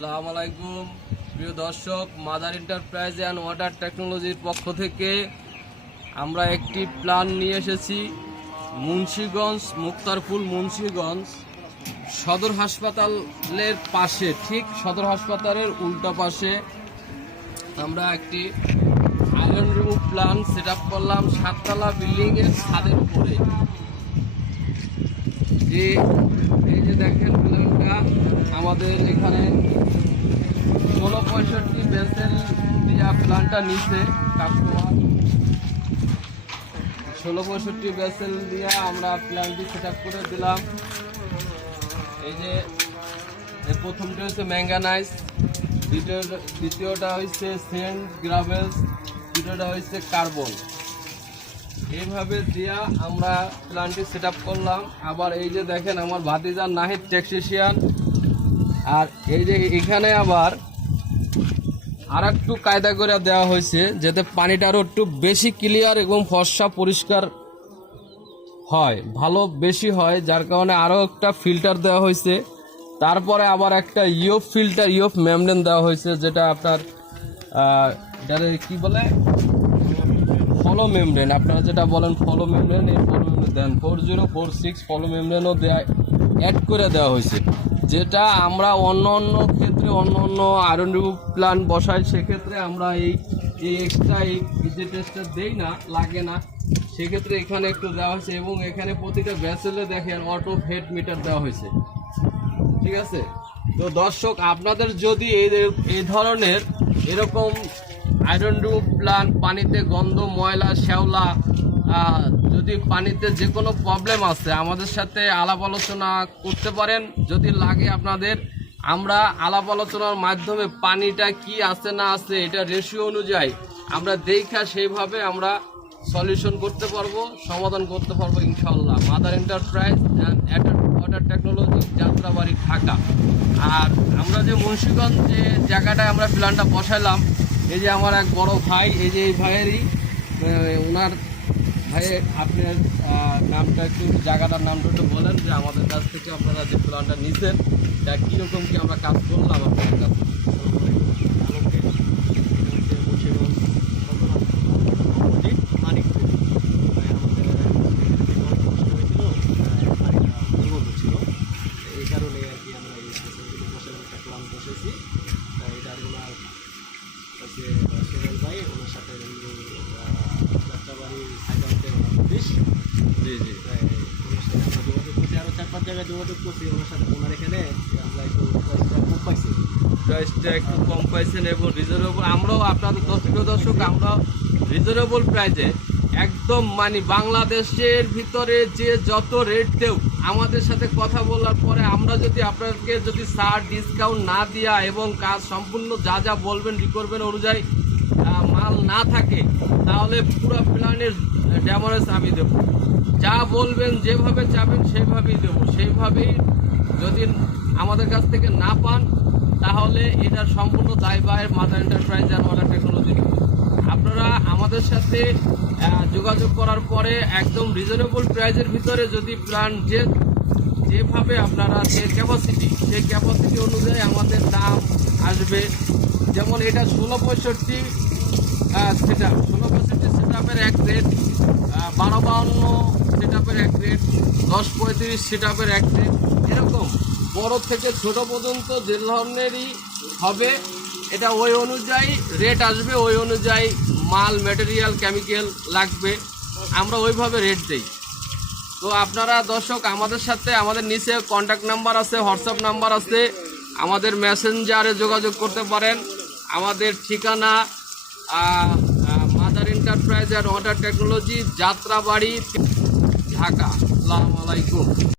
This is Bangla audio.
আসসালামু আলাইকুম প্রিয় দর্শক, মাদার এন্টারপ্রাইজ অ্যান্ড ওয়াটার টেকনোলজির পক্ষ থেকে আমরা একটি প্ল্যান নিয়ে এসেছি মুন্সিগঞ্জ, মুক্তারপুর মুন্সিগঞ্জ সদর হাসপাতালের পাশে, ঠিক সদর হাসপাতালের উল্টা পাশে আমরা একটি iron room plan set up করলাম 7তলা বিল্ডিংয়ের ছাদের উপরে। এই যে দেখেন প্ল্যানটা আমাদের এখানে 1665 বেসেল দিয়া প্ল্যানটা নিচে কাস্টমার 1665 বেসেল দিয়া আমরা প্ল্যানটি সেট আপ করে দিলাম। এই যে প্রথমটা হচ্ছে ম্যাঙ্গানাইজ, দ্বিতীয়টা হচ্ছে সেন্ট গ্রাভেলস, তৃতীয়টা হচ্ছে কার্বন। এইভাবে দিয়া আমরা প্ল্যানটি সেট আপ করলাম। আবার এই যে দেখেন আমার ভাতিজার নাহিদ টেকনিশিয়ান, আর এই যে এখানে আবার আর একটু কায়দা করে দেওয়া হয়েছে যাতে পানিটা আরও একটু বেশি ক্লিয়ার এবং ফর্সা পরিষ্কার হয়, ভালো বেশি হয়, যার কারণে আরও একটা ফিল্টার দেওয়া হয়েছে। তারপরে আবার একটা ইওফ ফিল্টার, ইওফ মেমব্রেন দেওয়া হয়েছে, যেটা আপনার কি বলে ফলো মেমব্রেন, আপনারা যেটা বলেন ফলো মেমব্রেন, এই ফলো মেমব্রেন দেন 4046 ফলো মেমব্রেনও অ্যাড করে দেওয়া হয়েছে। যেটা আমরা অন্য ক্ষেত্রে অন্য আয়রন রুম প্ল্যান্ট বসাই, সেক্ষেত্রে আমরা এই এক্সট্রা এই যে টেস্টটা দেই না, লাগে না, সেক্ষেত্রে এখানে একটু দেওয়া হয়েছে। এবং এখানে প্রতিটা ভেসেলে দেখেন অটো ফেড মিটার দেওয়া হয়েছে, ঠিক আছে। তো দর্শক, আপনাদের যদি এই ধরনের এরকম আয়রন রুম প্ল্যান্ট, পানিতে গন্ধ, ময়লা, শ্যাওলা, যদি পানিতে যে কোনো প্রবলেম আছে আমাদের সাথে আলাপ আলোচনা করতে পারেন। যদি লাগে আপনাদের, আমরা আলাপ আলোচনার মাধ্যমে পানিটা কি আছে না আছে এটা রেশিও অনুযায়ী আমরা দেখা সেইভাবে আমরা সলিউশন করতে পারবো, সমাধান করতে পারবো ইনশাল্লাহ। Mother enterprise and water technology, Jatrabari, Dhaka. আর আমরা যে মুন্সিগঞ্জ যে জায়গাটায় আমরা প্ল্যানটা বসাইলাম, এই যে আমার এক বড় ভাই, এই যে এই ভাইয়েরই, ওনার ভাইয়ের আপনার নামটা একটু, জায়গাটার নামটা একটু বলেন, যে আমাদের কাছ থেকে আপনারা যে প্ল্যানটা নিছেন তা কীরকম কি আমরা কাজ করলাম আপনার কাছে। জি জি, আরো 4-5 জায়গায় যোগাযোগ করছি ওনার সাথে। ওনার এখানে আমরা একটু কম পাইছি, প্রাইসটা একটু কম পাইছেন এবং রিজনেবল। আমরাও আপনাদের দর্শক আমরা রিজনেবল প্রাইসে একদম মানে বাংলাদেশের ভিতরে যে যত রেট দেও আমাদের সাথে কথা বলার পরে আমরা যদি আপনাকে যদি ছাড় ডিসকাউন্ট না দেওয়া এবং কাজ সম্পূর্ণ যা বলবেন রিকোয়ারমেন্ট অনুযায়ী মাল না থাকে, তাহলে পুরো প্ল্যানের ড্যামারেজ আমি দেবো। যা বলবেন, যেভাবে চাবেন সেভাবেই দেবো। সেইভাবেই যদি আমাদের কাছ থেকে না পান, তাহলে এটার সম্পূর্ণ দায়ভার mother enterprise and water technology. আপনারা আমাদের সাথে যোগাযোগ করার পরে একদম রিজনেবল প্রাইসের ভিতরে যদি প্ল্যান যেভাবে আপনারা যে ক্যাপাসিটি, সেই ক্যাপাসিটি অনুযায়ী আমাদের দাম আসবে। যেমন এটা 1665 সেট আপ, 1665 সেট আপের এক রেট, 1252 সেট আপের এক রেট, 1035 সেট আপের এক রেট, এরকম বড় থেকে ছোট পর্যন্ত যে ধরনেরই হবে, এটা ওই অনুযায়ী রেট আসবে, ওই অনুযায়ী মাল, ম্যাটেরিয়াল, কেমিক্যাল লাগবে, আমরা ওইভাবে রেট দেই। তো আপনারা দর্শক আমাদের সাথে, আমাদের নিচে কন্ট্যাক্ট নাম্বার আছে, হোয়াটসঅ্যাপ নাম্বার আছে, আমাদের মেসেঞ্জারে যোগাযোগ করতে পারেন। আমাদের ঠিকানা mother enterprise and water technology, Jatrabari, Dhaka. আসসালামু আলাইকুম।